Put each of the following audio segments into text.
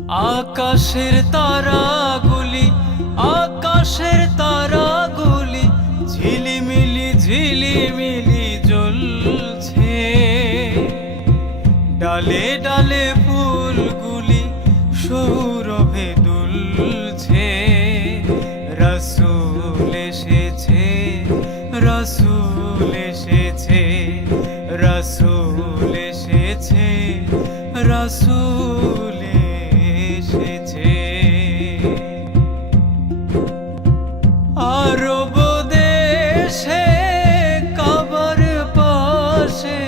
আকাশের তারাগুলি, আকাশের তারাগুলি ঝিলিমিলি ঝিলিমিলি জ্বলছে। ডালে ডালে ফুলগুলি সৌরভে দুলছে। রাসূল এসেছে, রাসূল এসেছে, রাসূল এসেছে, রাসূল এসেছে। আরব দেশে কাবার পাশে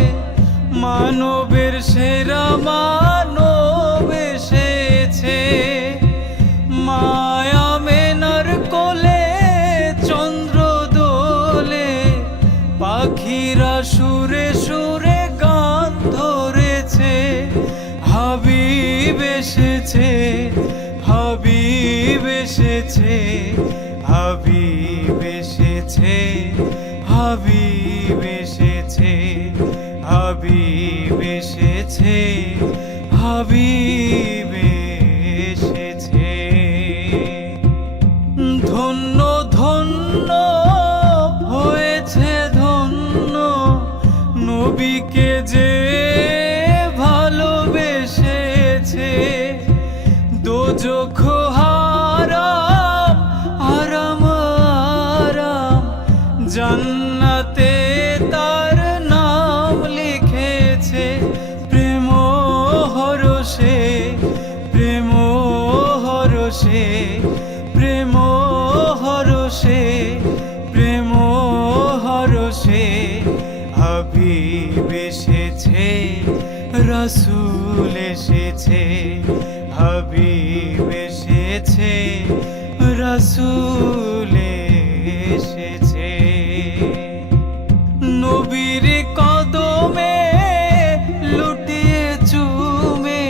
মানবের সেরা মানব এসেছে। মায়া মেনার কোলে চন্দ্র দোলে, পাখিরা সুরে সুরে গান ধরেছে। হাবিব এসেছে, হাবিব এসেছে, হাবিব এসেছে, হাবিব এসেছে, হাবিব এসেছে, হাবিব এসেছে। ধন্য ধন্য হয়েছে ধন্য নবীকে যে ভালোবেসেছে। দোজখ হারাম হারাম হারাম, জান্নাতে তার নাম লিখেছে। প্রেম হরষে, প্রেম হরষে, প্রেম হরষে, প্রেম হরষে হাবিব এসেছে, রাসূল এসেছে, হাবিব এসেছে, রাসূল এসেছে। নবীর কদমে লুটিয়ে চুমে,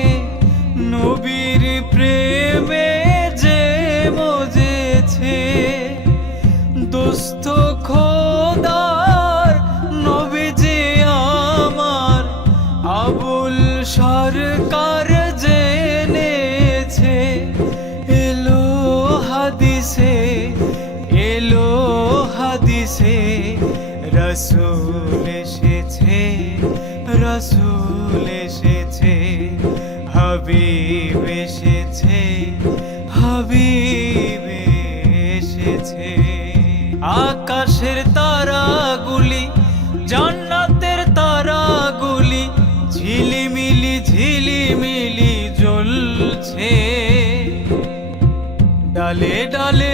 নবীর প্রেমে যে মজেছে। দোস্ত খোদার নবী যে আমার, আবুল সরকার জেনেছে। এলো হাদিসে, এলো হাদিসে, রাসূল এসেছে, রাসূল এসেছে, হাবিব এসেছে, হাবিব এসেছে। আকাশের তারাগুলি, জান্নাতের তারাগুলি ঝিলিমিলি ঝিলিমিলি জ্বলছে। ডালে ডালে